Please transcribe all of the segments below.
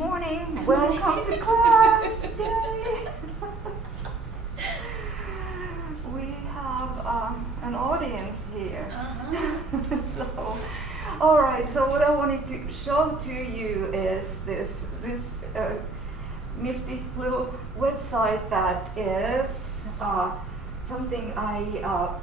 morning, welcome to class. Yay. We have an audience here. So, all right. So what I wanted to show to you is this nifty little website that is something I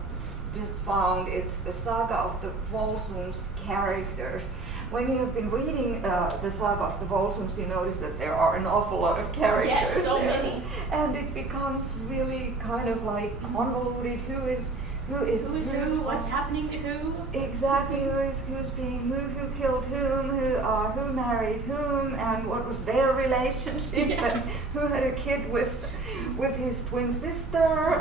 just found. It's the Saga of the Volsungs characters. When you have been reading the Saga of the Volsungs, you notice that there are an awful lot of characters. Yes, so there. many. And it becomes really kind of like convoluted. Who is who? What's happening to who? Exactly, who's being who killed whom, who married whom, and what was their relationship, Yeah. and who had a kid with his twin sister,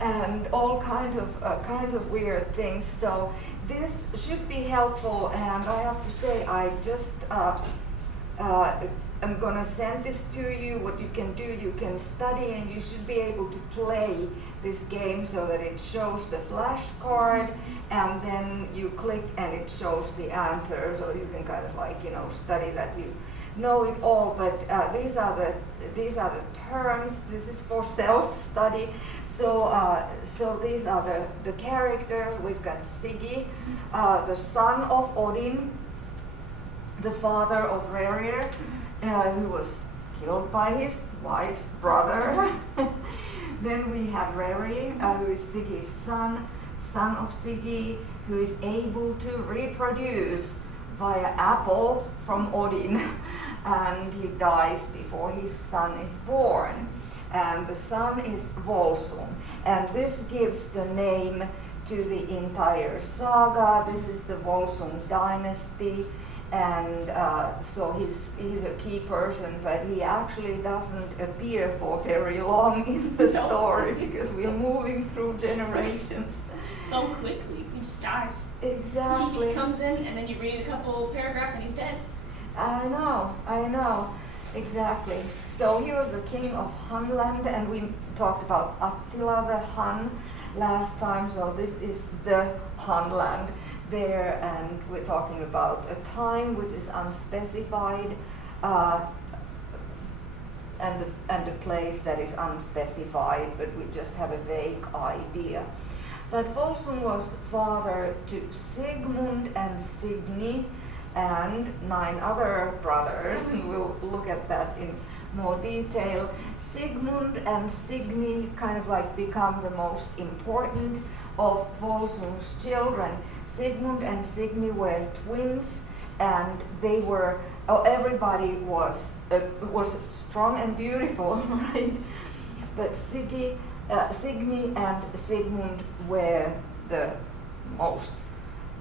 and all kinds of weird things. So this should be helpful, and I have to say I just I'm gonna send this to you. What you can do, you can study, and you should be able to play this game so that it shows the flashcard, and then you click and it shows the answers, or you can kind of like study that you know it all. But these are the terms. This is for self-study. So these are the characters. We've got Siggy, the son of Odin, the father of Rerir, who was killed by his wife's brother. Then we have Rerir, who is Siggy's son of Siggy, who is able to reproduce via apple from Odin, and he dies before his son is born. And the son is Volsung, and this gives the name to the entire saga. This is the Volsung dynasty, and so he's a key person, but he actually doesn't appear for very long in the story because we're moving through generations. So quickly, he just dies. Exactly. He comes in, and then you read a couple paragraphs, and he's dead. I know, exactly. So he was the king of Hunland, and we talked about Attila the Hun last time, so this is the Hunland there, and we're talking about a time which is unspecified, and a place that is unspecified, but we just have a vague idea. But Volsung was father to Sigmund and Sidney, and 9 other brothers, and we'll look at that in more detail. Sigmund and Signy kind of like become the most important of Volsung's children. Sigmund and Signy were twins, and they were everybody was strong and beautiful, right? But Signy and Sigmund were the most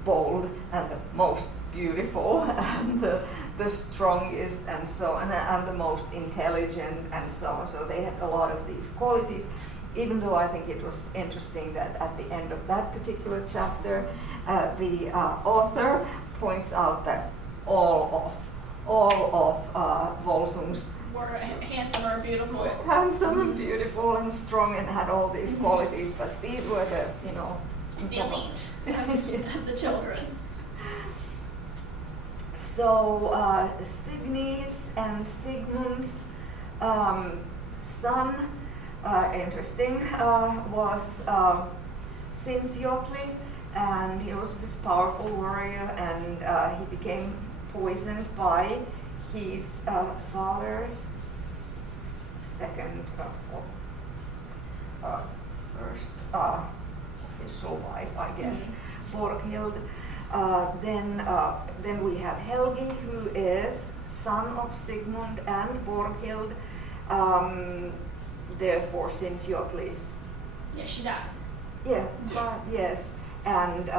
bold and the most beautiful and the strongest and so and the most intelligent and so on. So they had a lot of these qualities, even though I think it was interesting that at the end of that particular chapter the author points out that all of Volsungs were handsome or beautiful. Handsome and beautiful and strong and had all these qualities, but these were the the elite of the children. So Signy's and Sigmund's son, interesting, was Sinfjotli, and he was this powerful warrior, and he became poisoned by his father's first official wife, I guess, Borghild. Then we have Helgi, who is son of Sigmund and Borghild, therefore Sinfjotli's. Yeah, she died. Yeah, yes, and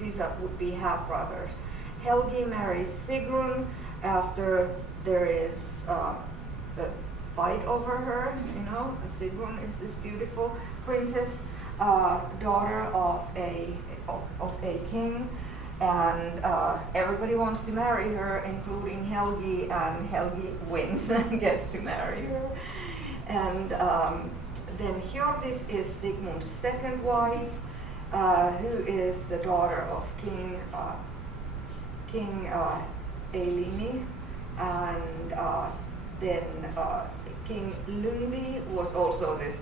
these would be half brothers. Helgi marries Sigrun after there is a fight over her. Sigrun is this beautiful princess, daughter of a king, and everybody wants to marry her, including Helgi, and Helgi wins and gets to marry her. And then Hjördis is Sigmund's second wife, who is the daughter of King Eilini, and then King Lungvi was also this,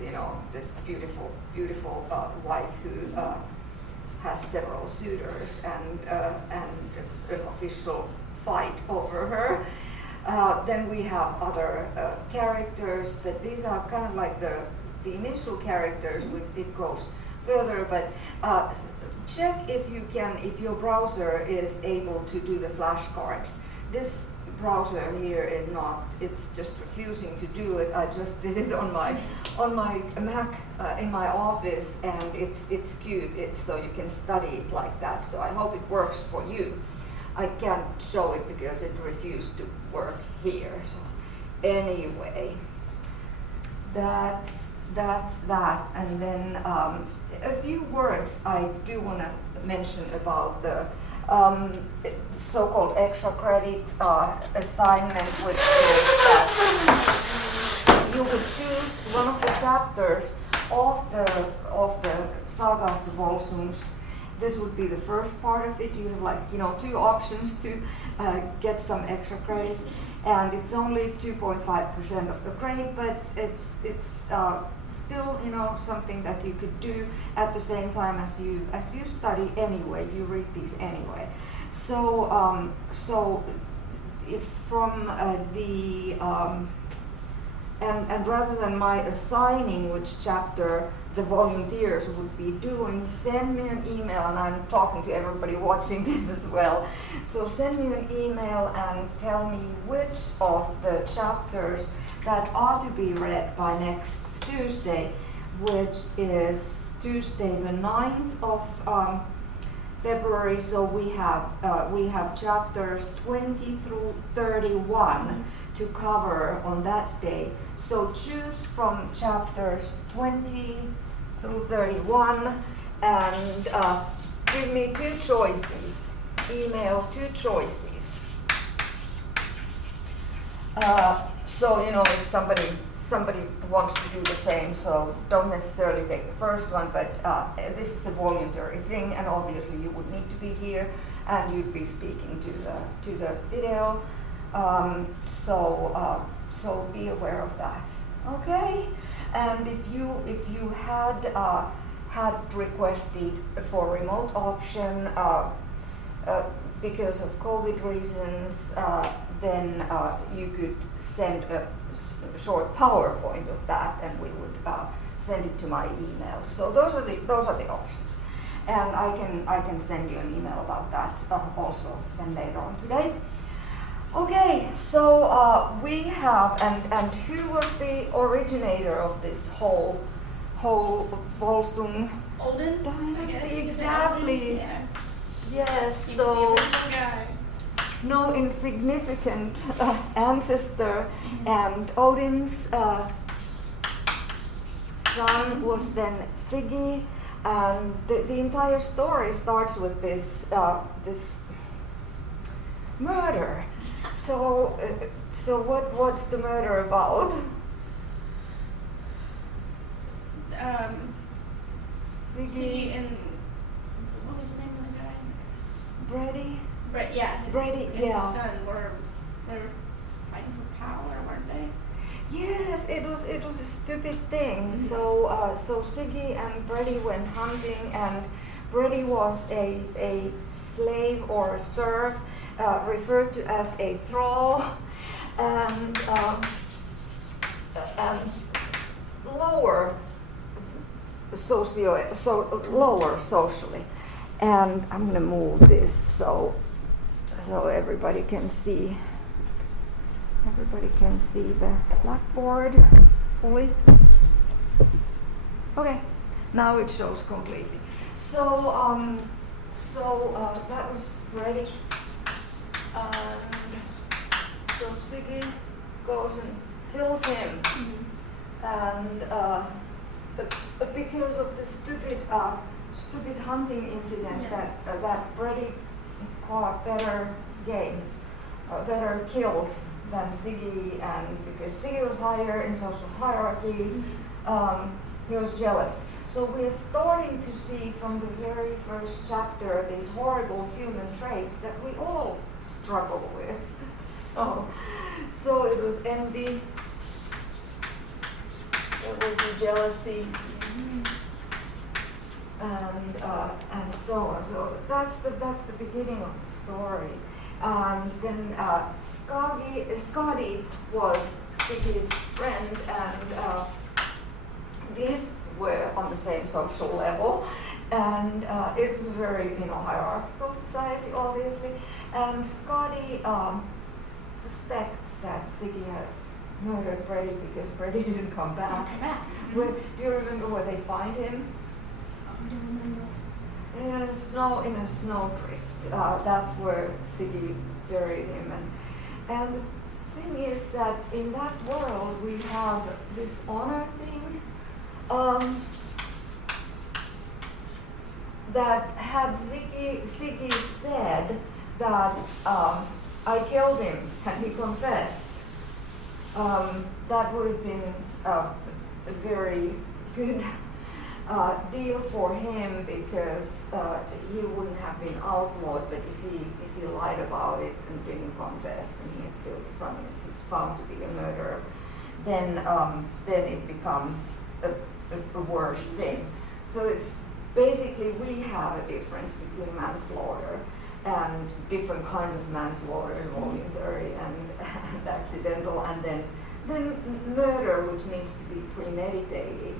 this beautiful wife who has several suitors and an official fight over her. Then we have other characters, but these are kind of like the initial characters. It goes further, but check if your browser is able to do the flashcards. This browser here is not, it's just refusing to do it. I just did it on my Mac in my office, and it's cute. So you can study it like that. So I hope it works for you. I can't show it because it refused to work here. So anyway, that's that. And then a few words I do want to mention about the so-called extra credit assignment, which is that you would choose one of the chapters of the Saga of the Volsungs. This would be the first part of it. You have like 2 options to get some extra credit, and it's only 2.5% of the grade, but it's still something that you could do at the same time as you study anyway. You read these anyway. So if from and rather than my assigning which chapter the volunteers would be doing, send me an email, and I'm talking to everybody watching this as well. So send me an email and tell me which of the chapters that are to be read by next Tuesday, which is Tuesday the 9th of February. So we have chapters 20 through 31 to cover on that day. So choose from chapters 20 through 31 and give me 2 choices. Email 2 choices. So if somebody wants to do the same, so don't necessarily take the first one, but this is a voluntary thing, and obviously you would need to be here and you'd be speaking to the video. So be aware of that, okay? And if you had requested for remote option because of COVID reasons, then you could send a short PowerPoint of that, and we would send it to my email. So those are the options, and I can send you an email about that also then later on today. Okay, so we have, and who was the originator of this whole Volsung Odin dynasty? Exactly. Yeah. Yes. He's So the original guy. no insignificant ancestor, and Odin's son was then Siggy, and the entire story starts with this murder. So what's the murder about? Siggy and what was the name of the guy? Brady? Brady and yeah. his son were fighting for power, weren't they? Yes, it was a stupid thing. So Siggy and Brady went hunting, and Brady was a slave or a serf, referred to as a thrall, and lower socially. And I'm gonna move this so everybody can see. Everybody can see the blackboard fully. Okay, now it shows completely. So that was ready. And so Siggy goes and kills him. And because of the stupid hunting incident, that Brady caught better kills than Siggy, and because Siggy was higher in social hierarchy, he was jealous. So we're starting to see from the very first chapter these horrible human traits that we all struggle with. So it was envy, there will be jealousy, and so on. So that's the beginning of the story. Then Skadi was Siggy's friend, and these were on the same social level, and it was a very hierarchical society, obviously. And Skadi suspects that Siggy has murdered Brady because Brady didn't come back. Do you remember where they find him? I don't remember. In a snowdrift. That's where Siggy buried him. And the thing is that in that world we have this honor thing that had Siggy said that I killed him and he confessed, that would have been a very good deal for him, because he wouldn't have been outlawed. But if he lied about it and didn't confess, and he had killed someone, if he's found to be a murderer, then it becomes a worse thing. So it's basically, we have a difference between manslaughter and different kinds of manslaughter, voluntary and accidental, and then murder, which needs to be premeditated.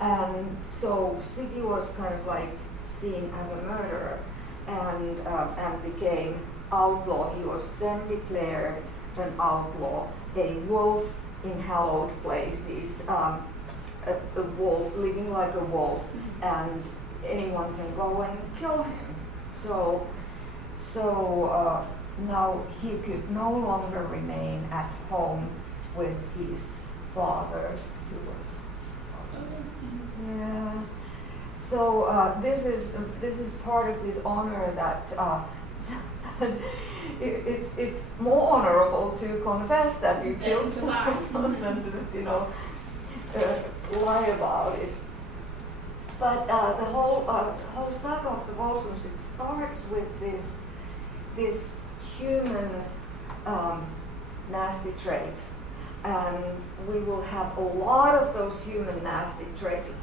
And so Siggy was kind of like seen as a murderer, and became outlaw. He was then declared an outlaw, a wolf in hallowed places, a wolf living like a wolf, and anyone can go and kill him. So now he could no longer remain at home with his father, who was So this is part of this honor that it's more honorable to confess that you killed someone than just lie about it. But the whole saga of the Volsungs, it starts with this human nasty trait. And we will have a lot of those human nasty traits.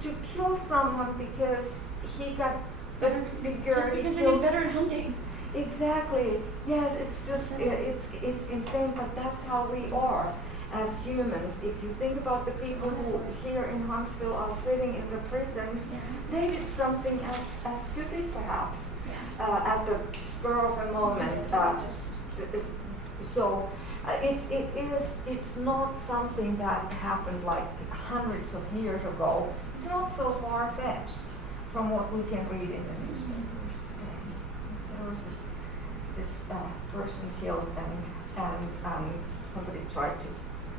To kill someone because he got bigger. Just because they get better at hunting. Exactly. Yes, it's just it's insane, but that's how we are as humans. If you think about the people who here in Huntsville are sitting in the prisons, they did something as stupid perhaps at the spur of a moment. It's not something that happened like hundreds of years ago. It's not so far-fetched from what we can read in the newspapers today. There was this person killed, and somebody tried to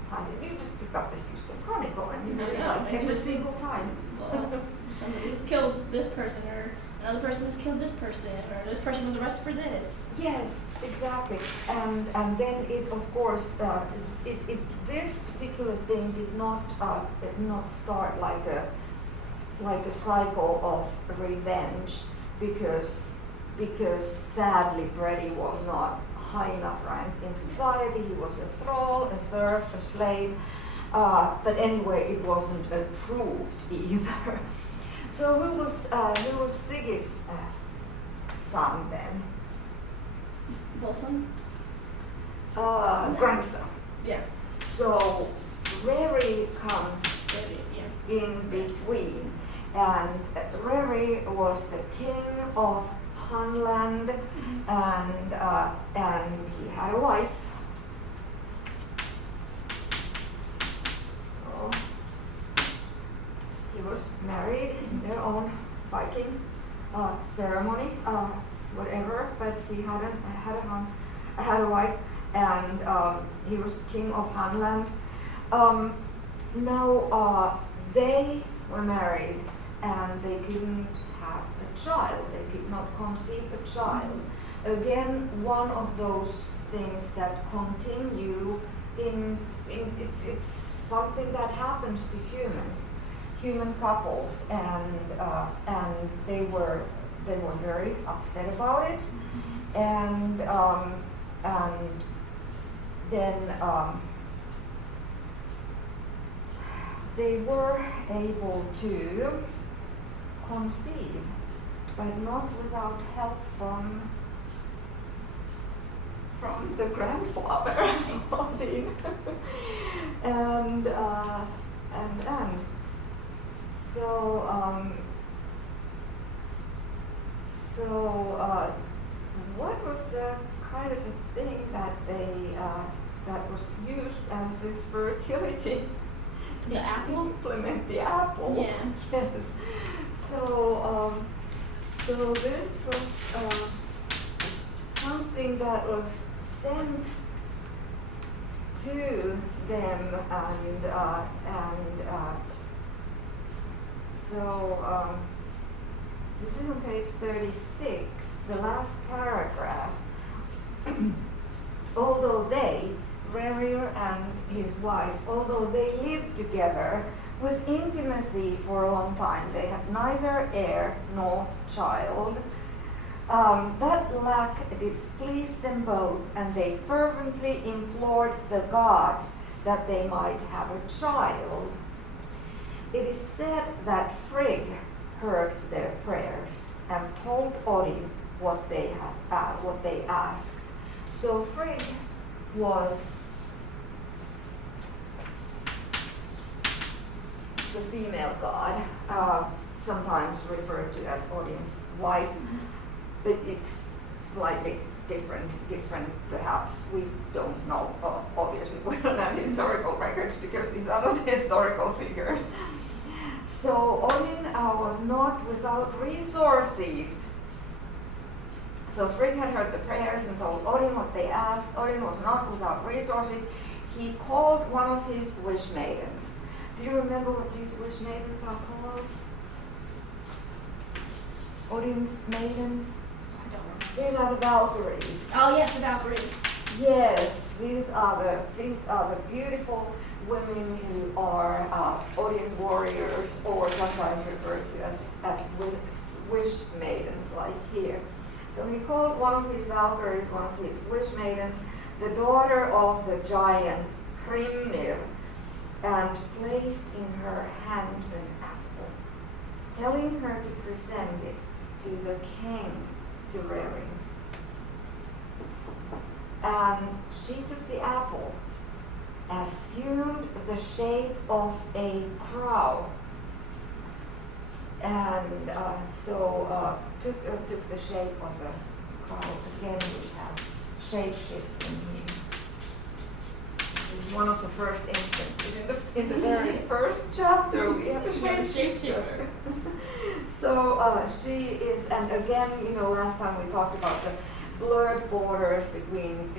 hide it. You just pick up the Houston Chronicle and you read like every single time. Well, somebody was killed this person, or another person was killed this person, or this person was arrested for this. Yes, exactly. And then it, of course, this particular thing did not start like a cycle of revenge, because sadly Brady was not high enough rank in society. He was a thrall, a serf, a slave. But anyway, it wasn't approved either. So who was Siggy's son then? Volsung? Grandson. Yeah. So Rary comes in between, and Rary was the king of Hunland, and he had a wife. So he was married in their own Viking ceremony, whatever. But he had a wife, and he was king of Hunland. Now they were married, and they couldn't have a child. They could not conceive a child. Again, one of those things that continue it's something that happens to humans. human couples, and they were very upset about it, and then they were able to conceive, but not without help from the grandfather, Odin, and what was the kind of a thing that that was used as this fertility? The apple? Implement the apple. Yeah. Yes. So this was something that was sent to them, this is on page 36, the last paragraph. Although they, Rerir and his wife, although they lived together with intimacy for a long time, they had neither heir nor child. That lack displeased them both, and they fervently implored the gods that they might have a child. It is said that Frigg heard their prayers and told Odin what they asked. So Frigg was the female god, sometimes referred to as Odin's wife, but it's slightly different perhaps. We don't know, obviously we don't have historical records because these are not historical figures. So Odin was not without resources. So Frigg had heard the prayers and told Odin what they asked. Odin was not without resources. He called one of his wish maidens. Do you remember what these wish maidens are called? Odin's maidens? I don't remember. These are the Valkyries. Oh yes, the Valkyries. Yes, these are the beautiful women who are Odin warriors, or sometimes referred to as wish maidens, like here. So he called one of his Valkyries, one of his wish maidens, the daughter of the giant Hrimnir, and placed in her hand an apple, telling her to present it to the king, to Rerin. And she took the apple, assumed the shape of a crow, and took the shape of a crow. Again, we have shape-shifting here. This is one of the first instances. In the very first chapter, we have a shape-shifter. So she is, and again, last time we talked about the blurred borders between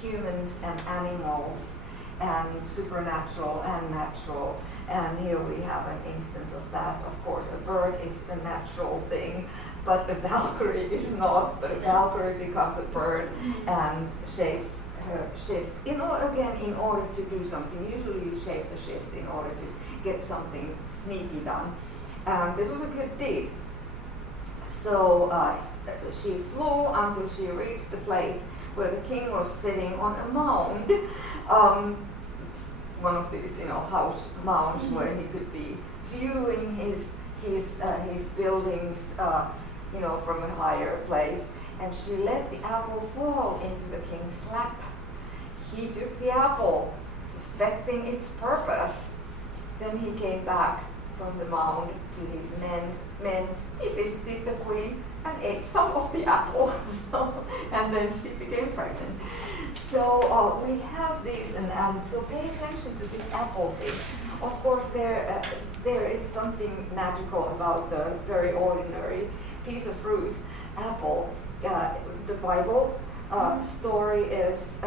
humans and animals, and supernatural and natural. And here we have an instance of that. Of course, a bird is a natural thing, but a Valkyrie is not. But a Valkyrie becomes a bird and shift in order to do something. Usually you shape the shift in order to get something sneaky done. And this was a good deed. So she flew until she reached the place where the king was sitting on a mound, one of these, house mounds where he could be viewing his buildings, from a higher place. And she let the apple fall into the king's lap. He took the apple, suspecting its purpose. Then he came back from the mound to his men. He visited the queen and ate some of the apple. And then she became pregnant. So we have these, and so pay attention to this apple thing. Of course, there is something magical about the very ordinary piece of fruit, apple. The Bible story is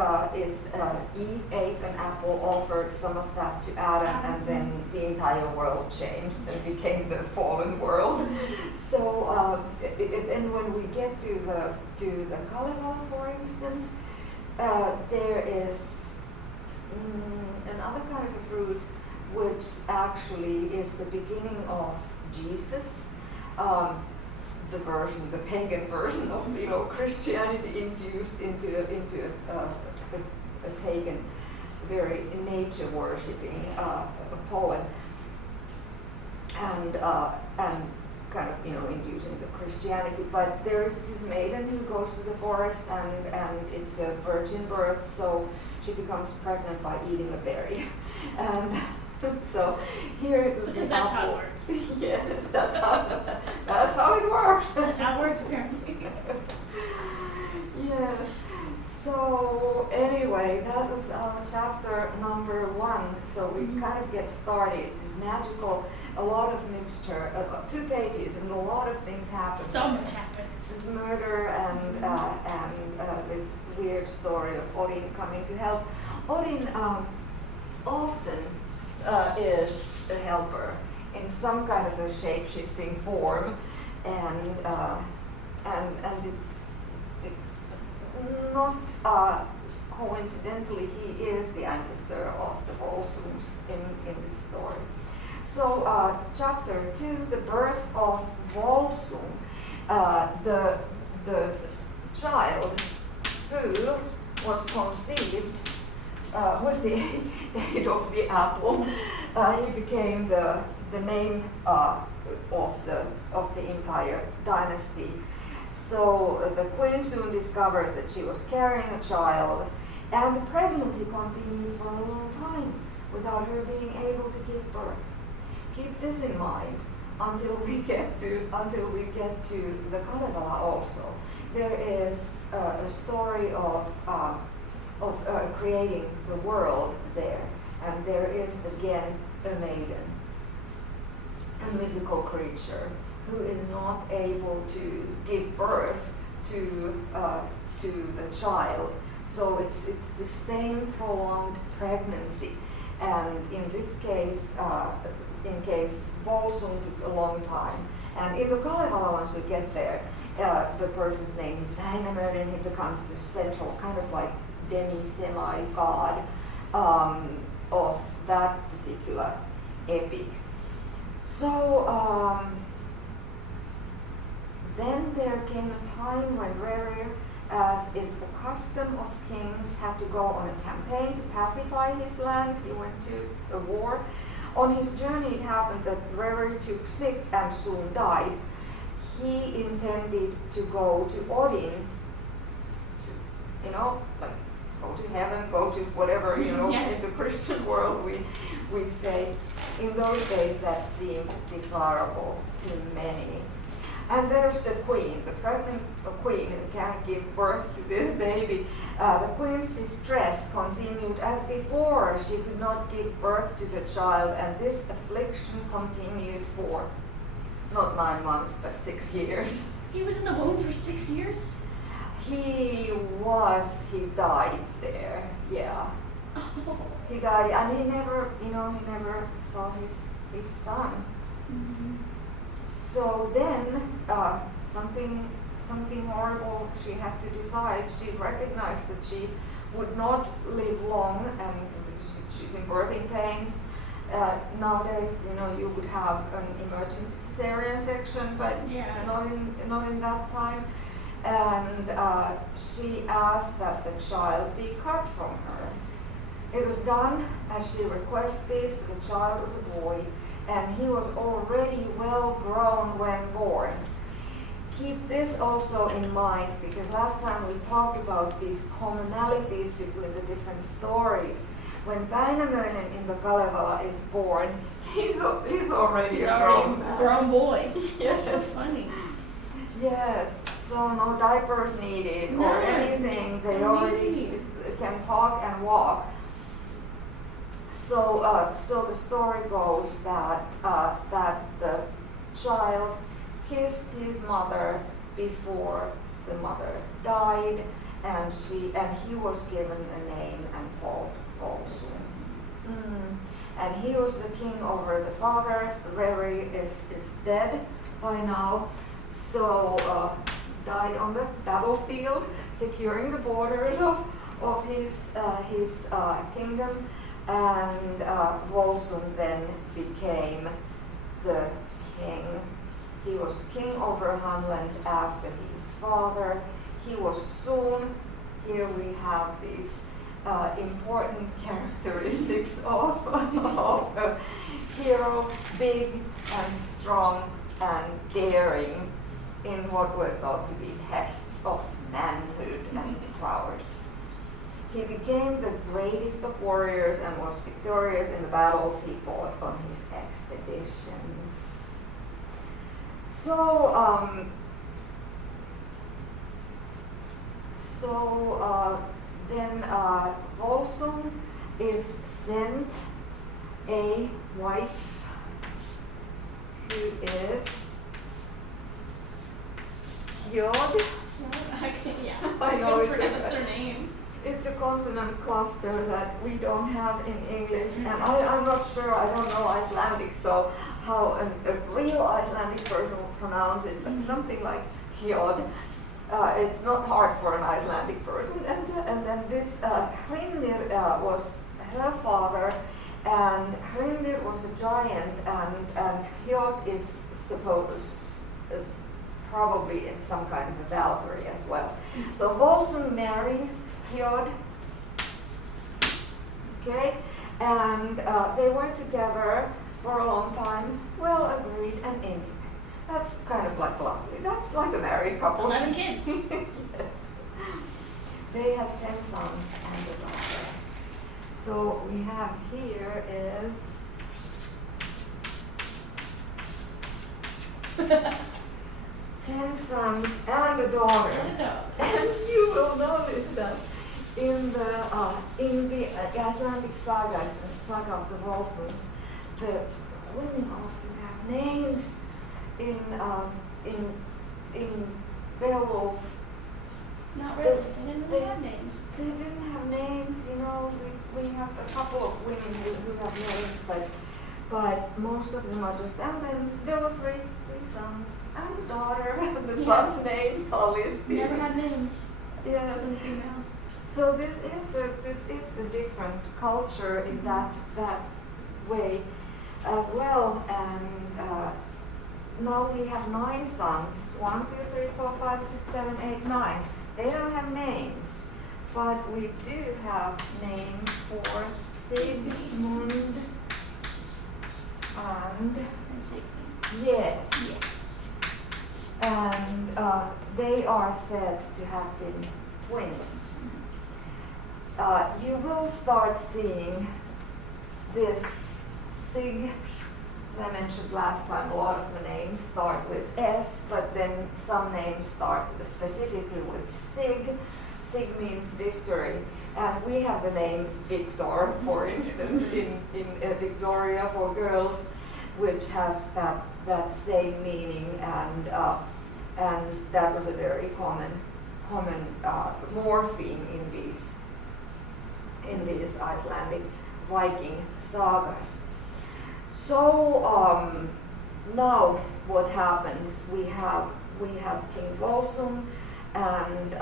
Eve ate an apple, offered some of that to Adam, and then the entire world changed and became the fallen world. So, and when we get to the Kalevala, for instance, there is another kind of a fruit which actually is the beginning of Jesus. The pagan version of Christianity infused into a pagan, very nature worshipping poem, and kind of inducing the Christianity. But there is this maiden who goes to the forest, and it's a virgin birth, so she becomes pregnant by eating a berry, and. So here it was. Because that's how it works. Yes, that's how it works. That's how it works apparently. Yes. So anyway, that was chapter number 1. So we kind of get started. This magical, a lot of mixture, 2 pages, and a lot of things happen. So much happens. This murder and this weird story of Odin coming to help. Odin often is a helper in some kind of a shape-shifting form, and it's not coincidentally he is the ancestor of the Volsungs in this story. So chapter 2, the birth of Volsung, the child who was conceived with the aid of the apple, he became the name of the entire dynasty. So the queen soon discovered that she was carrying a child, and the pregnancy continued for a long time without her being able to give birth. Keep this in mind until we get to the Kalevala also. There is a story of creating the world there, and there is again a maiden, a mythical creature who is not able to give birth to the child. So it's the same prolonged pregnancy, and in this case, in case Volsung took a long time, and in the Kalevala, once we get there, the person's name is Väinämöinen, and he becomes the central kind of like semi-god of that particular epic. So then there came a time when Rerir, as is the custom of kings, had to go on a campaign to pacify his land. He went to a war. On his journey, it happened that Rerir took sick and soon died. He intended to go to Odin, like go to heaven, go to whatever, in the Christian world we say. In those days that seemed desirable to many. And there's the queen, the pregnant queen who can't give birth to this baby. The queen's distress continued as before. She could not give birth to the child, and this affliction continued for not 9 months, but 6 years. He was in the womb for 6 years? He died there, yeah. Oh. He died, and he never saw his son. Mm-hmm. So then, something horrible she had to decide. She recognized that she would not live long, and she's in birthing pains. Nowadays, you would have an emergency cesarean section, but not in that time. And she asked that the child be cut from her. It was done as she requested. The child was a boy, and he was already well grown when born. Keep this also in mind, because last time we talked about these commonalities between the different stories. When Väinämöinen in the Kalevala is born, he's already a grown boy. Yes. That's so funny. Yes, so no diapers needed or anything. They already can talk and walk. So the story goes that the child kissed his mother before the mother died, and he was given a name and called Volsung. And he was the king over the father. Rerir is dead by now, so died on the battlefield, securing the borders of his kingdom. and Volsung then became the king. He was king over Hamland after his father. He was soon, here we have these important characteristics of a hero, big and strong and daring in what were thought to be tests of manhood and prowess. He became the greatest of warriors and was victorious in the battles he fought on his expeditions. Then Volsung is sent a wife who is Hjord. I know pronounce her name. It's a consonant cluster that we don't have in English, and I'm not sure, I don't know Icelandic, so how a real Icelandic person will pronounce it, but something like Hjord. It's not hard for an Icelandic person, and then this Hrimnir was her father, and Hrimnir was a giant, and Hjord is supposed probably in some kind of a Valkyrie as well. So Volsung marries Hjord, okay, and they were together for a long time, well agreed and intimate. That's kind of like lovely. That's like a married couple. 11 kids. Yes. They had 10 sons and a daughter. So we have here is 10 sons and a daughter. And you will notice that in the Icelandic sagas and Saga of the Volsungs, the women often have names. In Beowulf, not really. They didn't really have names. They didn't have names. You know, we have a couple of women who have names, but most of them are just. And then there were three sons and a daughter. The sons' names are listed. Never had names. Yes. Females. So this is a different culture in that way as well, and. Now we have 9 sons, 1, 2, 3, 4, 5, 6, 7, 8, 9. They don't have names, but we do have name for Sigmund and Signy. Yes. And they are said to have been twins. You will start seeing this Sig. As I mentioned last time, a lot of the names start with S, but then some names start specifically with Sig. Sig means victory. And we have the name Victor, for instance, in Victoria for girls, which has that same meaning, and that was a very common morpheme in these Icelandic Viking sagas. So now what happens? We have King Volsung and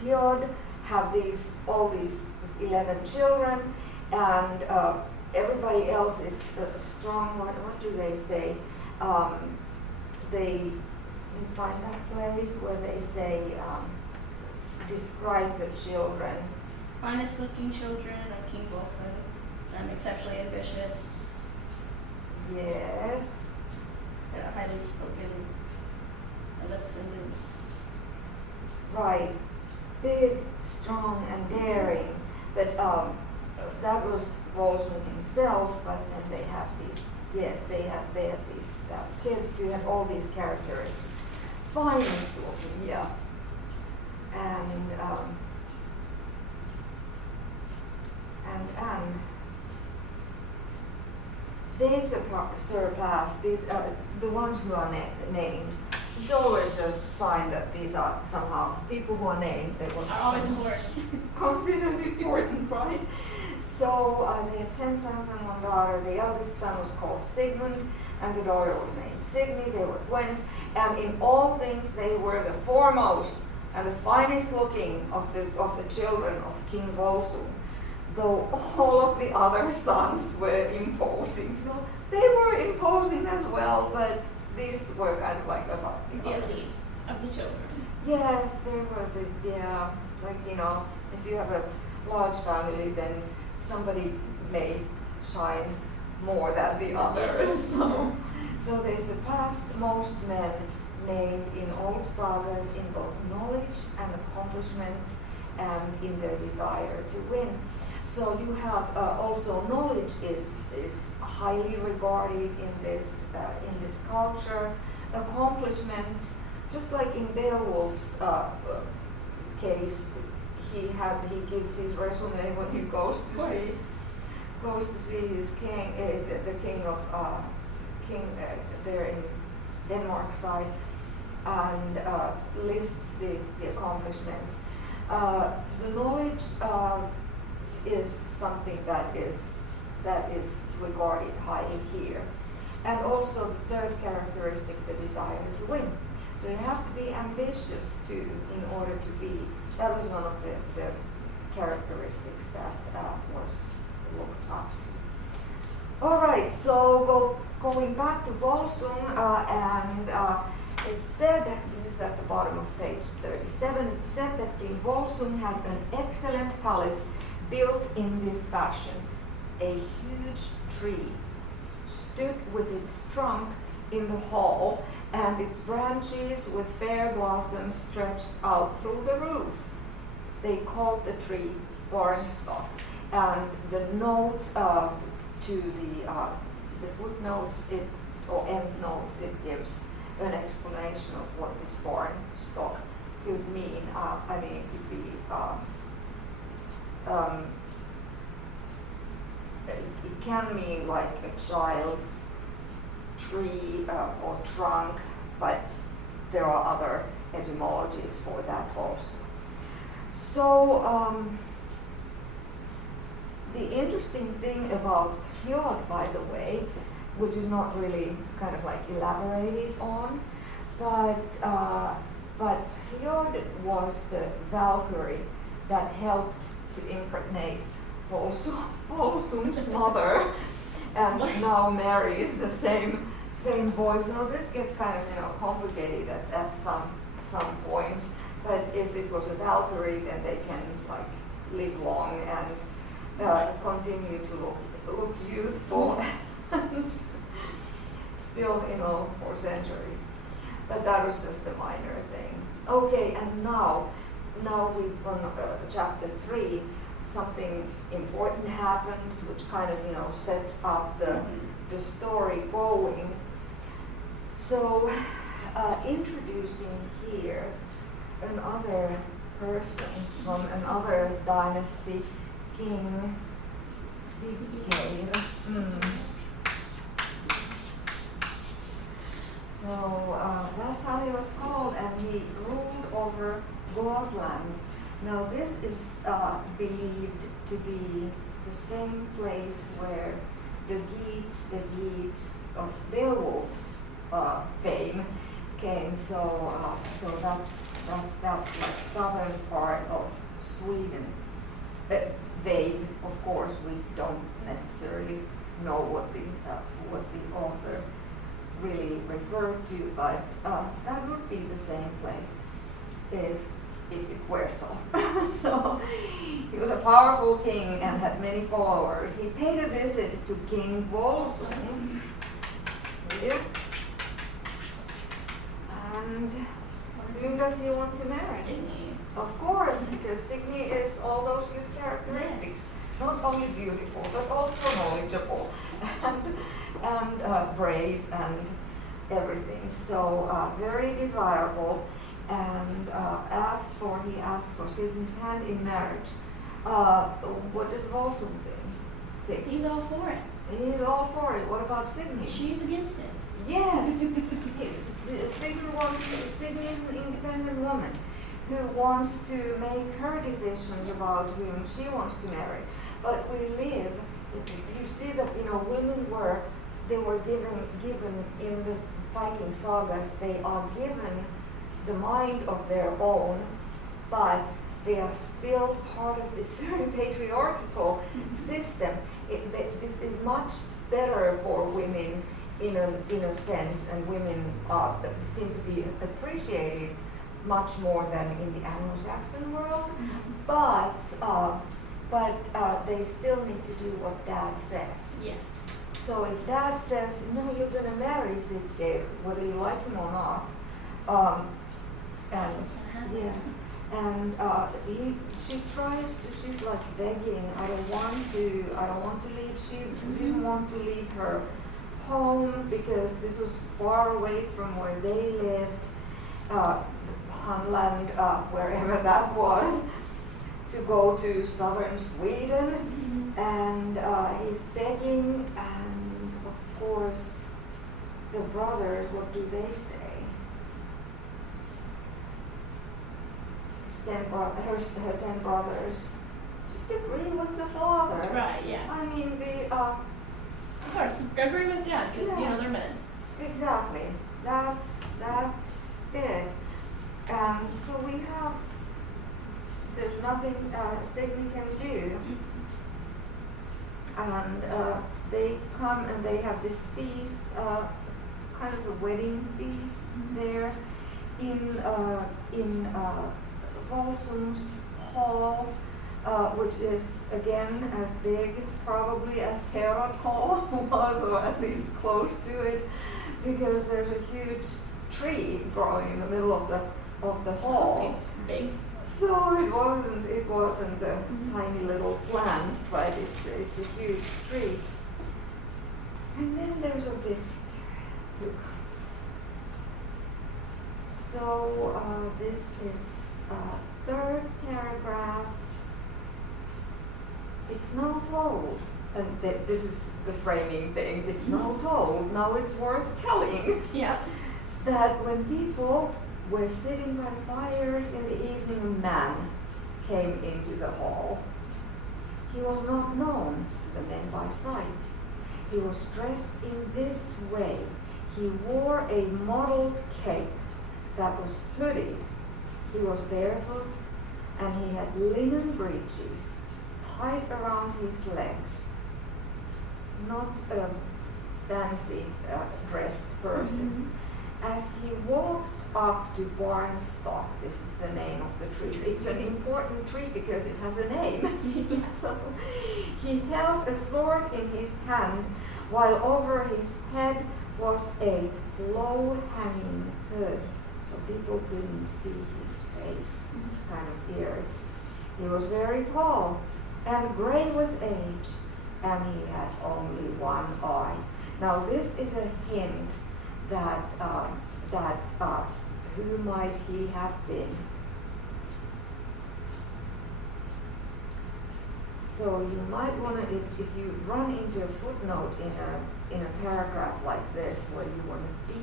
Hjord have all these 11 children, and everybody else is strong. What do they say? You find that place where they say describe the children. Finest looking children of King Volsung, exceptionally ambitious. Yes. Highly spoken, and the descendants. Right. Big, strong, and daring. But that was Volsung himself. But then they had these. Yes, they had these kids who had all these characteristics. Finest looking, yeah. And they surpass these the ones who are named. It's always a sign that these are somehow people who are named. They were always important. Considered important, right? So they had 10 sons and 1 daughter. The eldest son was called Sigmund, and the daughter was named Signy. They were twins, and in all things they were the foremost and the finest looking of the children of King Volsung. though all of the other sons were imposing. So they were imposing as well, but these were kind of like about the elite of the children. Yes, they were like, you know, if you have a large family, then somebody may shine more than the others. So they surpassed most men named in old sagas in both knowledge and accomplishments and in their desire to win. So you have also knowledge is highly regarded in this culture. Accomplishments, just like in Beowulf's case, he gives his resume when he goes to see his king, the king of there in Denmark side, and lists the accomplishments. The knowledge is something that is regarded highly here, and also the third characteristic, the desire to win. So you have to be ambitious in order to be. That was one of the characteristics that was looked up to. All right, so going back to Volsung, and it said, this is at the bottom of page 37, it said that King Volsung had an excellent palace built in this fashion. A huge tree stood with its trunk in the hall, and its branches with fair blossoms stretched out through the roof. They called the tree Barnstock, and the note to the footnotes or endnotes, it gives an explanation of what this Barnstock could mean. I mean, it could be it can mean like a child's tree or trunk, but there are other etymologies for that also. So the interesting thing about Hjord, by the way, which is not really kind of like elaborated on, but Hjord was the Valkyrie that helped to impregnate Volsung's mother, and now marries the same boy. So this gets kind of complicated at some points. But if it was a Valkyrie, then they can like live long and continue to look youthful, still for centuries. But that was just a minor thing. Okay, and now we on chapter 3. Something important happens, which kind of sets up the story going. So introducing here another person from another dynasty, King Sidney. So that's how he was called, and he ruled over Gotland. Now this is believed to be the same place where the Geats of Beowulf's fame came. So that's that like southern part of Sweden. Vague, of course, we don't necessarily know what the author really referred to, but that would be the same place if it were so. So he was a powerful king and had many followers. He paid a visit to King Volsung here. And who does he want to marry? Sidney. Of course, because Sidney is all those good characteristics. Yes. Not only beautiful, but also knowledgeable and brave and everything. So very desirable. And he asked for Sidney's hand in marriage. What does Volsung think? He's all for it. He's all for it. What about Sidney? She's against it. Yes. Sidney is an independent woman who wants to make her decisions about whom she wants to marry. But you see that women were given in the Viking sagas, they are given the mind of their own, but they are still part of this very patriarchal system. This is much better for women in a sense, and women seem to be appreciated much more than in the Anglo-Saxon world. But they still need to do what Dad says. Yes. So if Dad says, no, you're going to marry Sidney, whether you like him or not, That's what's gonna happen. yes, and she tries to. She's like begging. I don't want to leave. She didn't want to leave her home because this was far away from where they lived, Hamland, wherever that was, to go to southern Sweden, and he's begging, and of course, the brothers. What do they say? Her 10 brothers just agree with the father. Right, yeah. I mean, Of course, agree with Dad, because, you know, they're men. exactly. That's it. And so we have, there's nothing Sidney can do. And they come and they have this feast, kind of a wedding feast there in Volsungs Hall, which is again as big probably as Herod Hall was, or at least close to it, because there's a huge tree growing in the middle of the hall. It's big. So it wasn't a tiny little plant, but it's a huge tree. And then there's a visitor who comes. So this is third paragraph. It's now told, and this is the framing thing, it's now told, now it's worth telling, Yeah. that when people were sitting by fires in the evening, a man came into the hall. He was not known to the men by sight. He was dressed in this way. He wore a mottled cape that was hooded. He was barefoot, and he had linen breeches tied around his legs. Not a fancy dressed person. As he walked up to Barnstock, this is the name of the tree. It's an important tree because it has a name. So he held a sword in his hand, while over his head was a low-hanging hood, so people couldn't see his face. This is kind of eerie. He was very tall and gray with age, and he had only one eye. Now this is a hint that who might he have been? So you might want to, if you run into a footnote in a paragraph like this, where you want to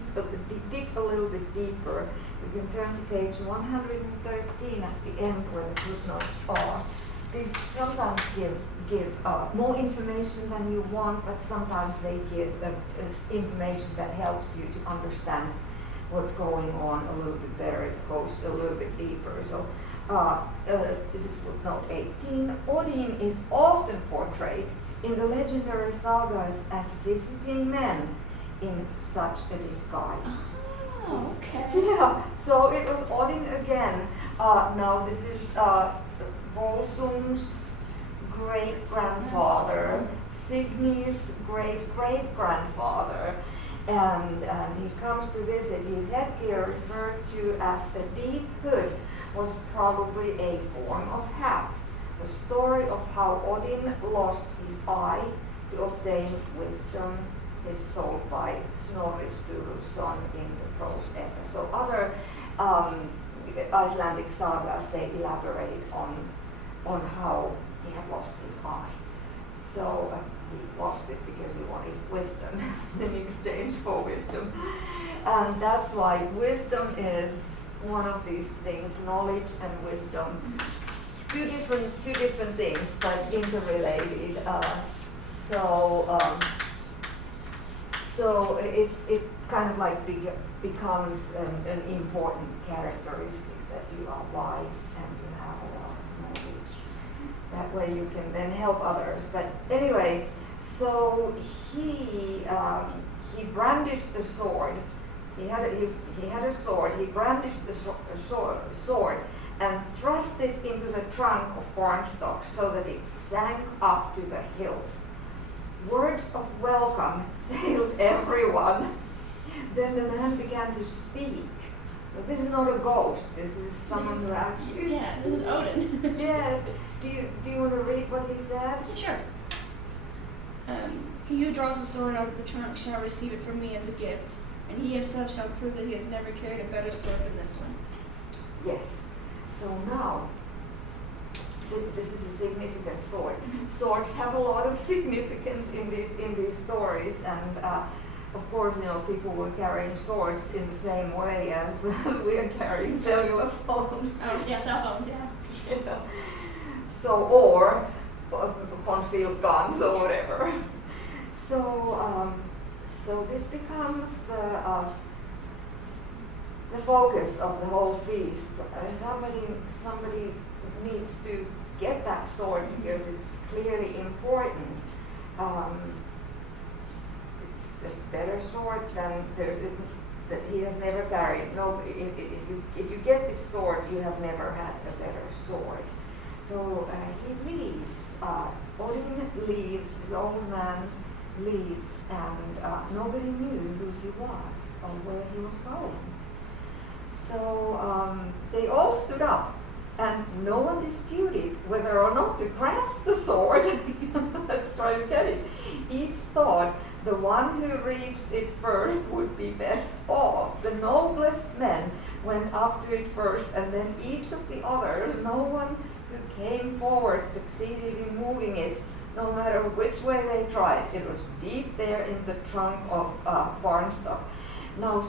dig a little bit deeper, you can turn to page 113 at the end where the footnotes are. These sometimes give more information than you want, but sometimes they give information that helps you to understand what's going on a little bit better. It goes a little bit deeper. So this is footnote 18. Odin is often portrayed in the legendary sagas as visiting men in such a disguise. Oh, okay. Yeah, so it was Odin again. Now this is Volsung's great-grandfather, Sidney's great-great-grandfather, and he comes to visit. His headgear, referred to as a deep hood, was probably a form of hat. The story of how Odin lost his eye to obtain wisdom is told by Snorri Sturluson in the Prose Edda. So other Icelandic sagas, they elaborate on how he had lost his eye. So he lost it because he wanted wisdom in exchange for wisdom. And that's why wisdom is one of these things, knowledge and wisdom. Two different things, but interrelated. So kind of like becomes an important characteristic, that you are wise and you have a lot of knowledge. That way you can then help others. But anyway, so he brandished the sword. He had a sword. He brandished the sword and thrust it into the trunk of Barnstock so that it sank up to the hilt. Words of welcome failed everyone. Then the man began to speak. But this is not a ghost. This is someone who actually. Yeah, this is Odin. Yes. Do you want to read what he said? Sure. He who draws the sword out of the trunk shall receive it from me as a gift, and he himself shall prove that he has never carried a better sword than this one. Yes. So now, this is a significant sword. Swords have a lot of significance in these stories, and of course, people were carrying swords in the same way as we are carrying cellular phones. Oh, yeah, cell phones, yeah. So, or concealed guns or whatever. So this becomes the focus of the whole feast. Somebody needs to get that sword because it's clearly important. It's a better sword than that he has never carried. No, if you get this sword, you have never had a better sword. So he leaves. Odin leaves. This old man leaves, and nobody knew who he was or where he was going. So they all stood up, and no one disputed whether or not to grasp the sword. Let's try to get it. Each thought the one who reached it first would be best off. The noblest men went up to it first, and then each of the others. No one who came forward succeeded in moving it, no matter which way they tried. It was deep there in the trunk of Barnstock. Now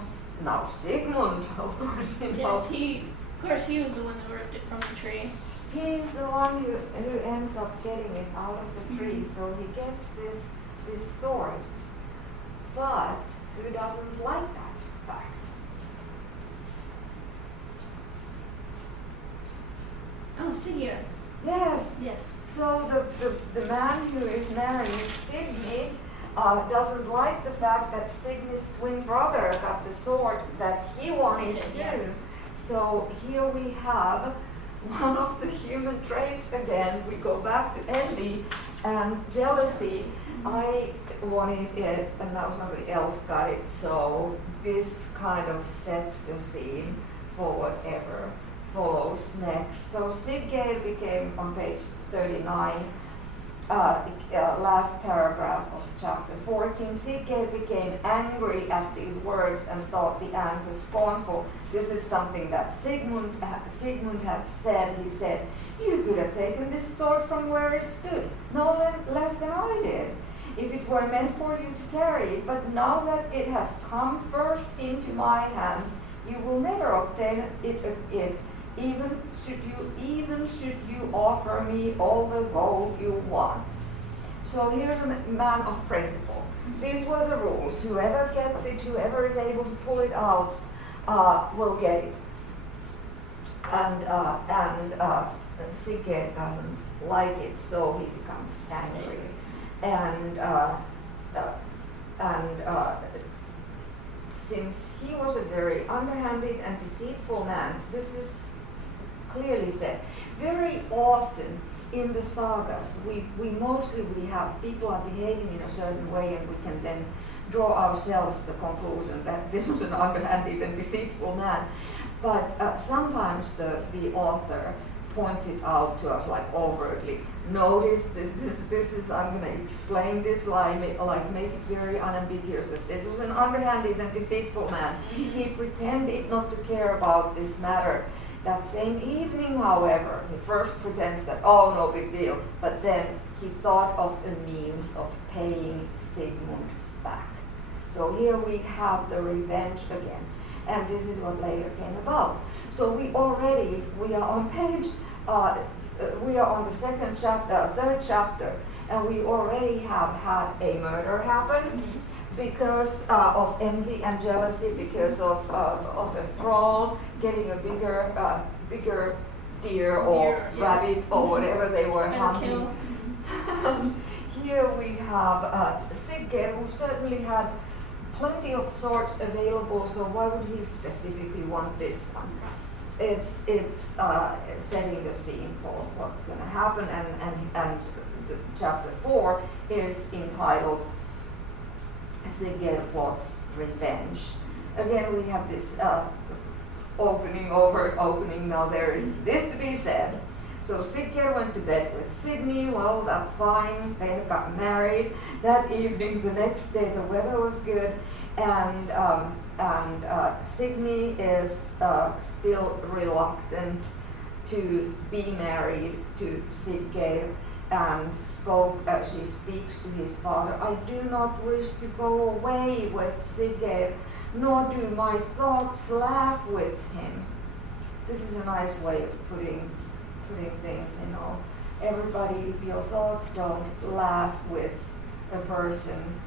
Sigmund, of course, yes, he was the one that ripped it from the tree. He's the one who ends up getting it out of the tree. So he gets this sword. But who doesn't like that fact? Oh, Sigurd. Yes. Yes. So the man who is marrying Sidney doesn't like the fact that Sidney's twin brother got the sword that he wanted too. Yeah. So here we have one of the human traits again. We go back to envy and jealousy. I wanted it and now somebody else got it. So this kind of sets the scene for whatever follows next. So Siggeir became, on page 39, last paragraph of chapter 14, Siggeir became angry at these words and thought the answer scornful. This is something that Sigmund had said. He said, "You could have taken this sword from where it stood, no less than I did, if it were meant for you to carry it. But now that it has come first into my hands, you will never obtain it. Even should you offer me all the gold you want." So here's a man of principle. These were the rules. Whoever gets it, whoever is able to pull it out, will get it. And Sigurd doesn't like it, so he becomes angry. And since he was a very underhanded and deceitful man, this is clearly said. Very often in the sagas, we have people are behaving in a certain way, and we can then draw ourselves the conclusion that this was an underhanded and deceitful man. But sometimes the author points it out to us like overtly. Notice this is, I'm going to explain this line, like make it very unambiguous that this was an underhanded and deceitful man. He pretended not to care about this matter. That same evening, however, he first pretends that, oh, no big deal, but then he thought of a means of paying Sigmund back. So here we have the revenge again, and this is what later came about. So we are on page, we are on the third chapter, and we already have had a murder happen. because of envy and jealousy, because of a thrall getting a bigger deer or rabbit or whatever they were hunting. Here we have Siggeir, who certainly had plenty of swords available, so why would he specifically want this one? It's setting the scene for what's going to happen, and the chapter 4 is entitled Siggeir Plots Revenge. Again, we have this overt opening. Now there is this to be said. So Siggeir went to bed with Sidney. Well, that's fine. They had got married that evening. The next day, the weather was good, and Sidney is still reluctant to be married to Siggeir, and she speaks to his father. I do not wish to go away with Siggeir, nor do my thoughts laugh with him. This is a nice way of putting things, you know. Everybody, if your thoughts don't laugh with a person,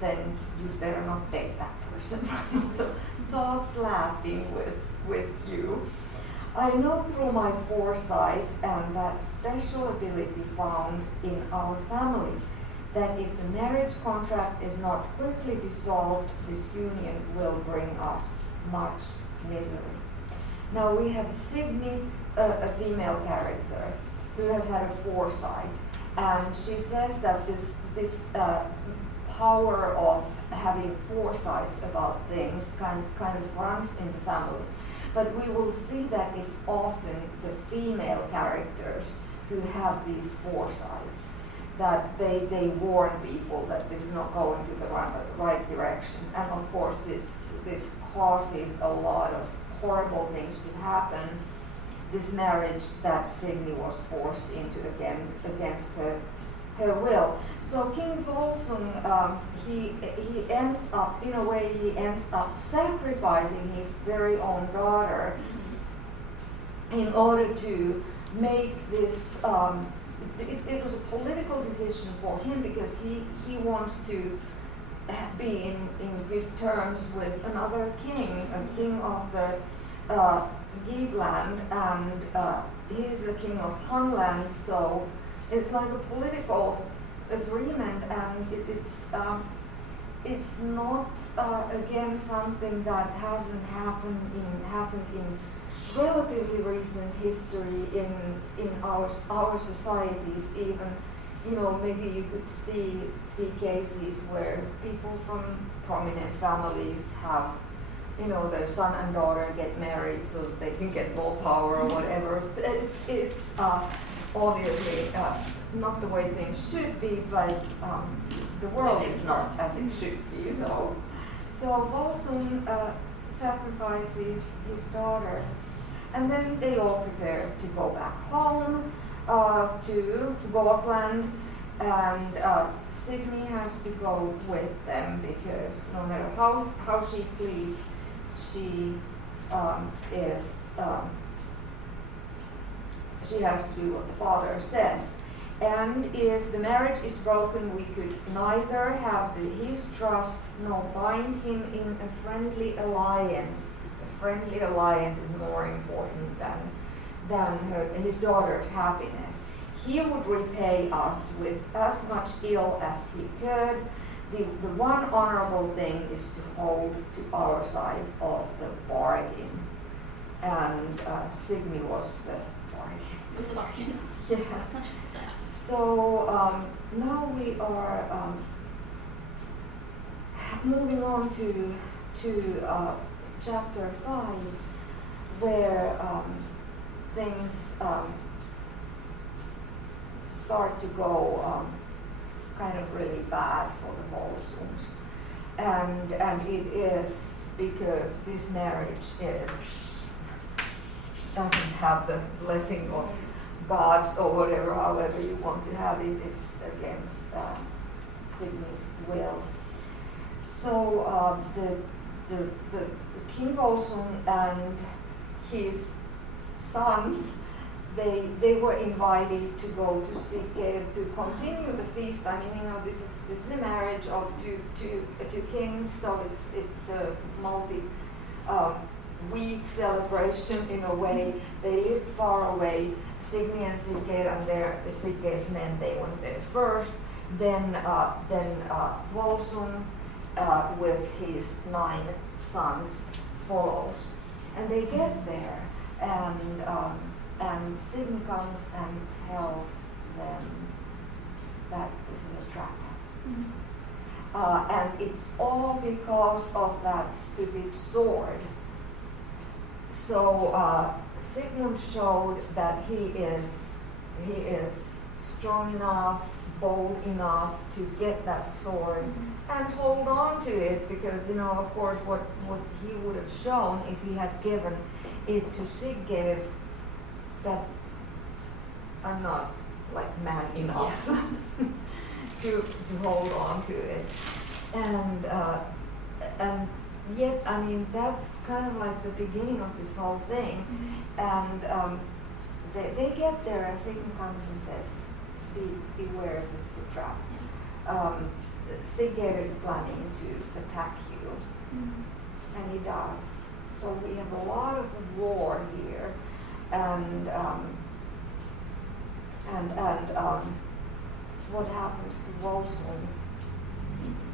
then you better not date that person. So thoughts laughing with you. I know through my foresight and that special ability found in our family that if the marriage contract is not quickly dissolved, this union will bring us much misery. Now we have Sidney, a female character, who has had a foresight, and she says that this power of having foresights about things kind of runs in the family. But we will see that it's often the female characters who have these foresights, that they warn people that this is not going to the right direction. And of course this causes a lot of horrible things to happen. This marriage that Sidney was forced into against her will. So King Volsung, he ends up, in a way, he ends up sacrificing his very own daughter in order to make this, it was a political decision for him, because he wants to be in good terms with another king, a king of the Geatland, and he's the king of Hunland, so it's like a political agreement, and it's not again something that hasn't happened in relatively recent history in our societies. Even, you know, maybe you could see cases where people from prominent families have, you know, their son and daughter get married so that they can get more power or whatever. But it's obviously not the way things should be, but the world is not as it should be. So Volsung sacrifices his daughter, and then they all prepare to go back home to Gotland, and Sidney has to go with them, because no matter how she pleases, she she has to do what the father says. And if the marriage is broken, we could neither have his trust nor bind him in a friendly alliance. A friendly alliance is more important than his daughter's happiness. He would repay us with as much ill as he could. The one honorable thing is to hold to our side of the bargain. And Sidney was the bargain. Was the bargain? Yeah. So now we are moving on to chapter 5, where things start to go kind of really bad for the Volsungs, and it is because this marriage doesn't have the blessing of gods or whatever, however you want to have it. It's against Sidney's will. So the King Volsung and his sons they were invited to go to Siggeir to continue the feast. I mean, this is a marriage of two kings, so it's a week celebration in a way. They lived far away. Signy and Siggeir and Siggeir's men, they went there first. Then Volsung with his 9 sons follows, and they get there, and Sidney comes and tells them that this is a trap. Mm-hmm. And it's all because of that stupid sword. So Sigmund showed that he is strong enough, bold enough to get that sword and hold on to it, because of course what he would have shown if he had given it to Siggeir, that I'm not like man enough to hold on to it, and yet, I mean, that's kind of like the beginning of this whole thing. And they get there, and Satan comes and says, beware, this is a trap. Siggeir is planning to attack you, and he does. So we have a lot of war here, and what happens to Volsung?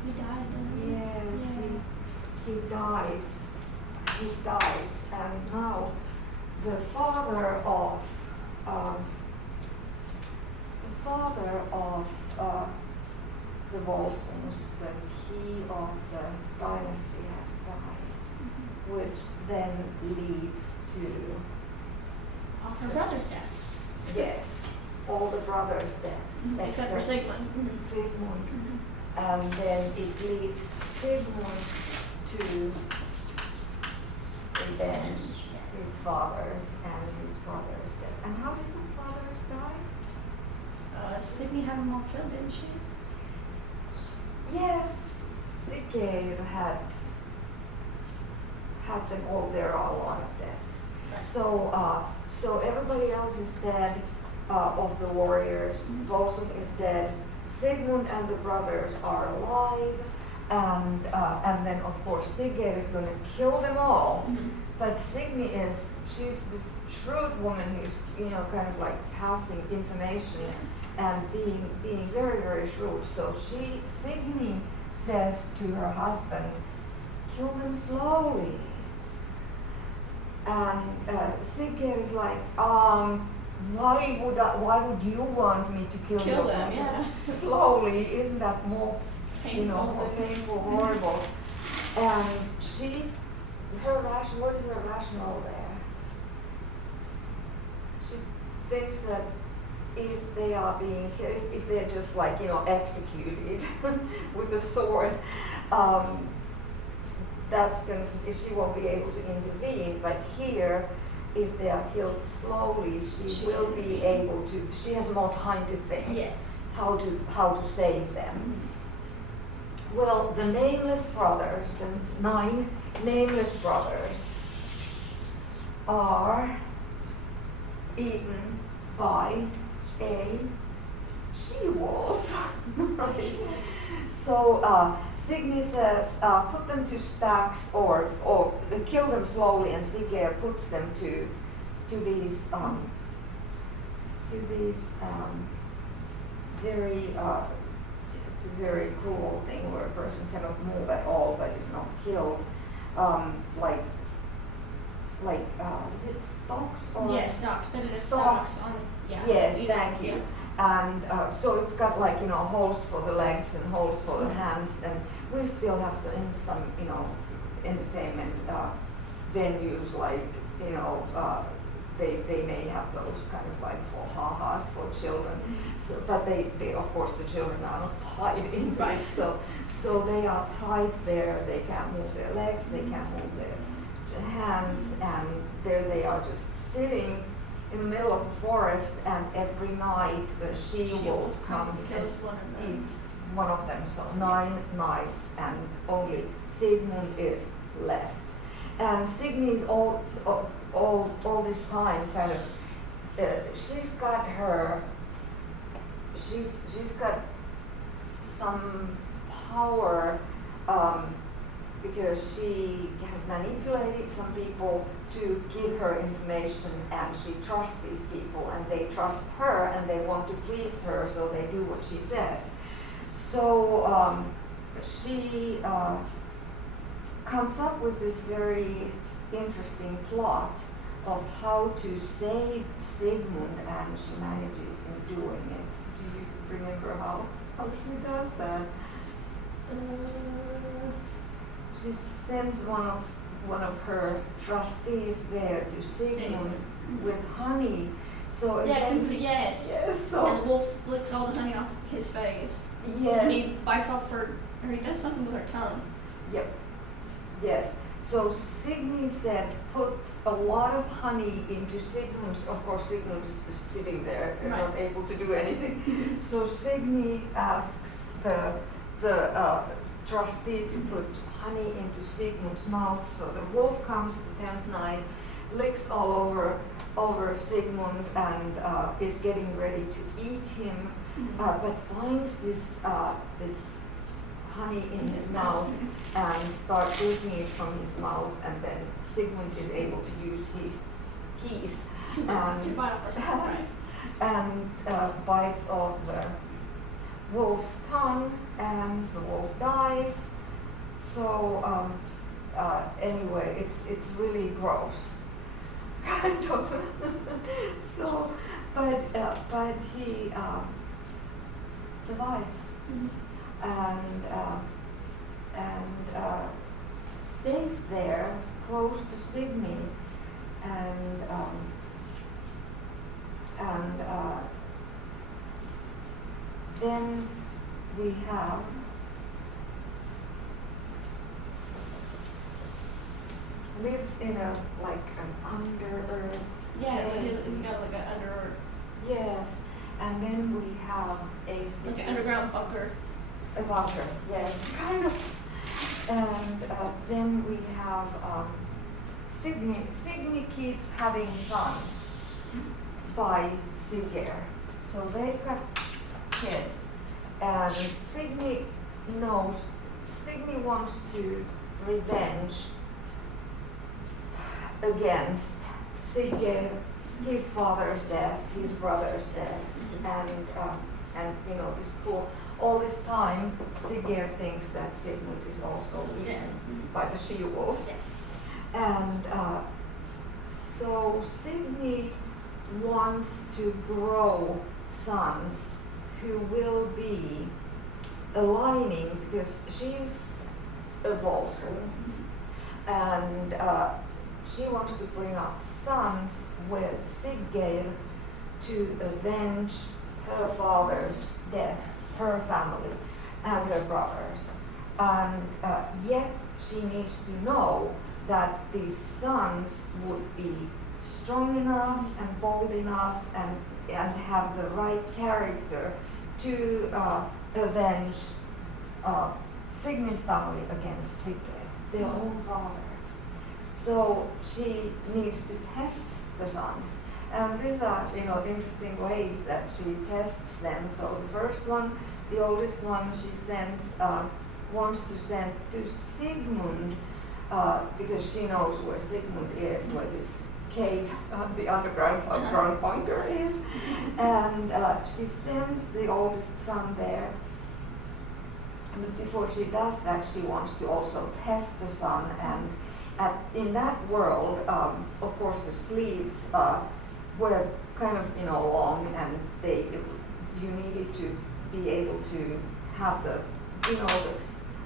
He dies, doesn't he? Yes, Yeah. He dies, and now the father of the Volsungs, the key of the dynasty, has died, which then leads to All her brother's deaths. yes, all the brothers' deaths Except for Sigmund. Sigmund. And then it leads Sigmund to revenge his father's and his brother's death. And how did the brothers die? Sidney had them all killed, didn't she? Yes, Siggeir had them all. There are a lot of deaths. Right. So everybody else is dead of the warriors. Volsung is dead. Sigmund and the brothers are alive, and then of course Siggeir is going to kill them all. But Signy she's this shrewd woman who's kind of like passing information and being very, very shrewd. So Signy says to her husband, kill them slowly. And Siggeir is like, why would you want me to kill them? Yeah. slowly? Isn't that more Painful. more painful, horrible? And what is her rationale there? She thinks that if they are being killed, if they're just like executed with a sword, she won't be able to intervene. But here, if they are killed slowly, she will be able to. She has more time to think. Yes. How to save them. Well, the nameless brothers, the 9 nameless brothers, are eaten by a she-wolf. Right? So Signy says, put them to stacks or kill them slowly, and Siggeir puts them to these very it's a very cruel thing where a person cannot move at all but is not killed. Is it stocks or? Yes, stocks, but it is Stocks. stocks on. Yeah. Yes, either, thank you. yeah. And so it's got holes for the legs and holes for the hands, and we still have some entertainment venues they may have those kind of for ha-has for children. So, but they of course the children are not tied in Right. So they are tied there. They can't move their legs. They can't move their hands, and there they are just sitting in the middle of the forest. And every night the she-wolf comes and kills one of them. eats one of them. So 9 nights, and only Sigmund is left. And Signy is all this time kind of she's got some power because she has manipulated some people to give her information, and she trusts these people and they trust her and they want to please her, so they do what she says. So she comes up with this very interesting plot of how to save Sigmund, and she manages in doing it. Do you remember how she does that? She sends one of her trustees there to Sigmund with honey. So yes, so and the wolf flicks all the honey off his face. Yes. And he bites off her, or he does something with her tongue. Yep. Yes. So Sidney said, put a lot of honey into Sigmund's. Of course, Sigmund is just sitting there and not able to do anything. So Sidney asks the trustee to put honey into Sigmund's mouth. So the wolf comes the 10th night, licks all over Sigmund, and is getting ready to eat him, but finds this honey in his mouth and starts licking it from his mouth, and then Sigmund is able to use his teeth to bite off her tongue, and bites off the wolf's tongue, and the wolf dies. So anyway, it's really gross, kind of. So, but he survives. And stays there close to Sidney, and then we have lives in an under earth. Yeah, he's got like an under. Yes, and then we have like an underground bunker. A bunker, yes, kind of. And then we have Sidney. Sidney keeps having sons by Siggeir. So they've got kids. And Sidney wants to revenge against Siggeir, his father's death, his brother's death, and this cool. All this time, Siggeir thinks that Sigmund is also eaten by the she-wolf. Yeah. And so Sidney wants to grow sons who will be aligning, because she's a Volsung, and she wants to bring up sons with Siggeir to avenge her father's death, her family and her brothers, and yet she needs to know that these sons would be strong enough and bold enough and have the right character to avenge Signy's family against Siggeir, their own father. So she needs to test the sons. And these are, interesting ways that she tests them. So the first one, the oldest one, she wants to send to Sigmund, because she knows where Sigmund is, where this cave, the underground bunker is. And she sends the oldest son there. But before she does that, she wants to also test the son. And in that world, of course, the sleeves were kind of long, and you needed to be able to have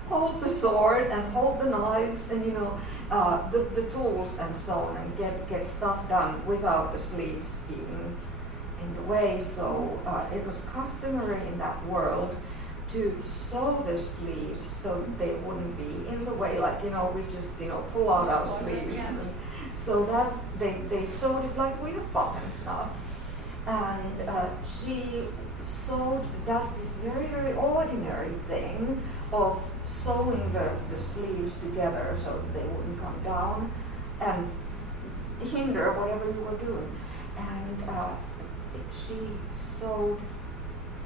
hold the sword and hold the knives and the tools and so on, and get stuff done without the sleeves being in the way. So it was customary in that world to sew the sleeves so they wouldn't be in the way, like we just pull out our sleeves. Yeah. So they sewed it like we have buttons now. And she does this very, very ordinary thing of sewing the sleeves together so that they wouldn't come down and hinder whatever you were doing. and she sewed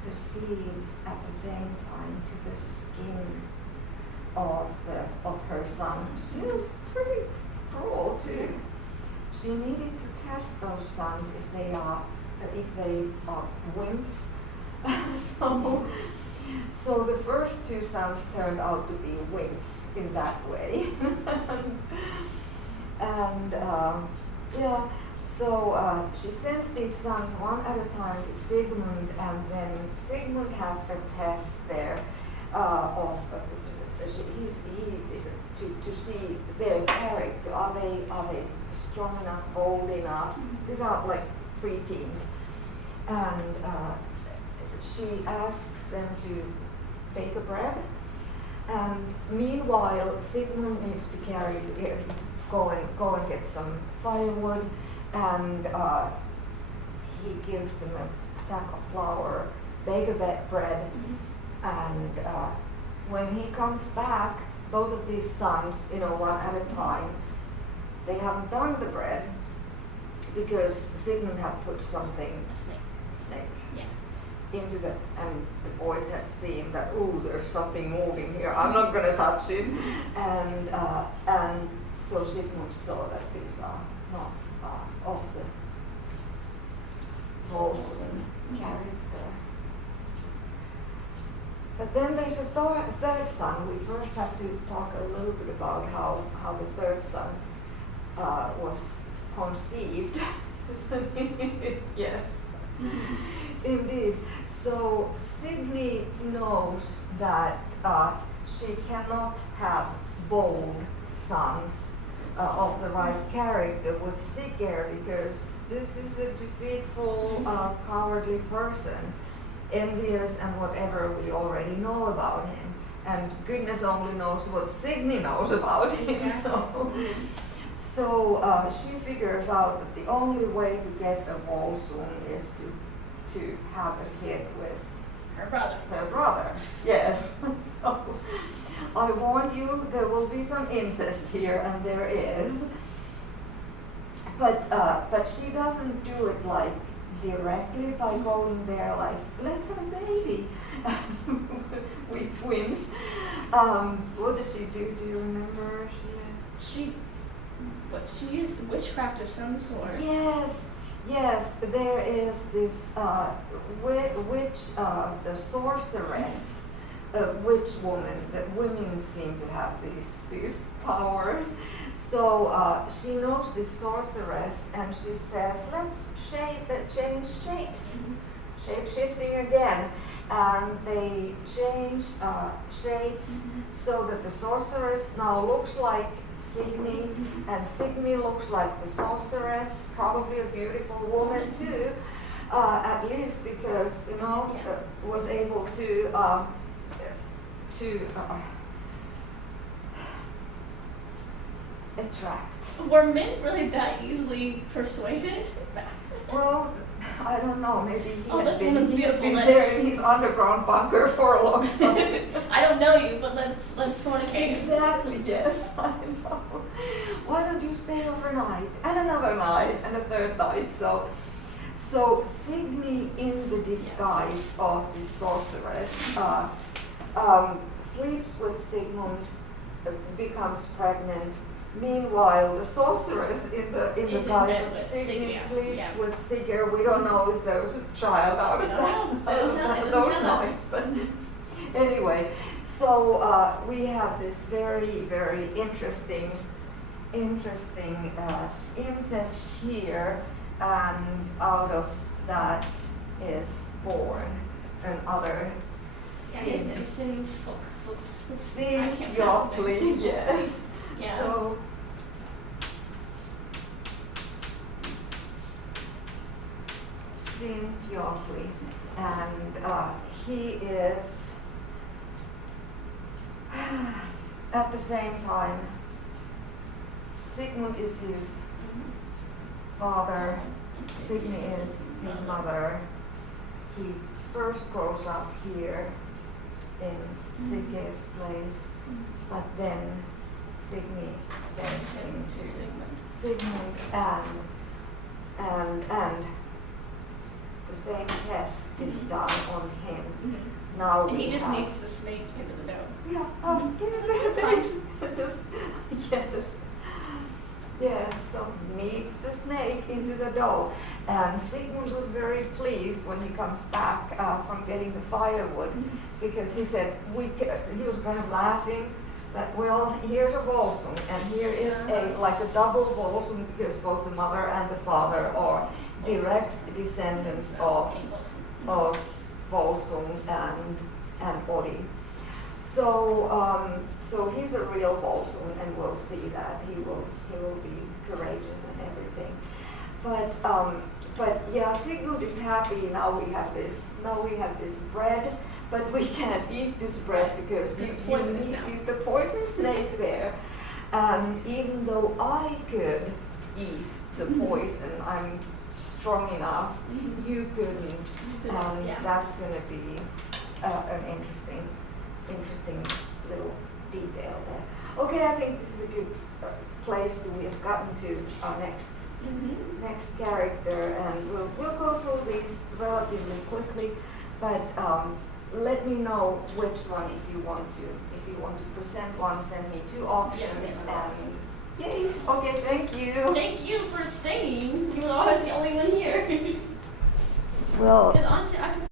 the sleeves at the same time to the skin of her son. She was pretty cruel too. She needed to test those sons if they are wimps. So the first two sons turned out to be wimps in that way. And so she sends these sons one at a time to Sigmund, and then Sigmund has a test there to see their character. Are they strong enough, bold enough? These are like preteens, and she asks them to bake a bread. And meanwhile, Sigmund needs to go and get some firewood, and he gives them a sack of flour, bake a bread, and when he comes back, both of these sons, one at a time, they haven't done the bread because Sigmund had put something, snake, into and the boys had seen that, there's something moving here, I'm not going to touch it, and so Sigmund saw that these are not of the Volsung character. But then there's a third son. We first have to talk a little bit about how the third son was conceived. Yes, indeed. So Sidney knows that she cannot have bold sons of the right character with Siggeir, because this is a deceitful, cowardly person, envious and whatever we already know about him. And goodness only knows what Sidney knows about him. So she figures out that the only way to get a Volsung is to have a kid with her brother. Her brother, yes. So I warn you, there will be some incest here, and there is. But she doesn't do it like directly by going there like, let's have a baby with twins. What does she do? Do you remember? She used witchcraft of some sort. Yes, there is this witch, the sorceress, witch woman. That women seem to have these powers. So she knows this sorceress, and she says, let's change shapes, shape-shifting again. And they change shapes so that the sorceress now looks like Sidney, and Sidney looks like the sorceress, probably a beautiful woman too, at least because was able to attract. Were men really that easily persuaded? Well, I don't know. Maybe he this woman's beautiful. Been there in his underground bunker for a long time. I don't know you, but let's fornicate. Exactly. Yes, I know. Why don't you stay overnight, and another night, and a third night? So Sidney, in the disguise of the sorceress, sleeps with Sigmund, becomes pregnant. Meanwhile, the sorceress in the guise of Sidney sleeps with Siggeir. We don't know if there was a child out of those nights, but anyway. So we have this very, very interesting incest here, and out of that is born another Sin. Yes. Yeah. So Sinfjotli, and he is at the same time, Sigmund is his father, Sidney is his mother. He first grows up here in Siggeir's place, but then Sidney sends him to Sigmund, and and the same test is Mhm. done on him. Mm-hmm. Now And we he just have- sneaks the snake into the dough. Yeah, Mhm. yes, That's fine. just yes. Yes, so kneads the snake into the dough. And Sigmund was very pleased when he comes back from getting the firewood, because he said, he was kind of laughing that, well, here's a Volsung, and here is like a double Volsung, because both the mother and the father are direct descendants of Volsung and Odi. So he's a real Volsung, and we'll see that he will be courageous and everything. But yeah, Sigmund is happy. Now we have this bread, but we can't eat this bread because It's poisonous now. the poison snake there. And even though I could eat the poison, I'm strong enough. Mhm. You couldn't, and Yeah. that's going to be an interesting little detail there. Okay, I think this is a good place that we have gotten to our next character, and we'll go through these relatively quickly, but let me know which one if you want to present one. Send me 2 options. Yes, and yay! Okay, thank you. Thank you for staying, even though I was the only one here. Well, Because honestly,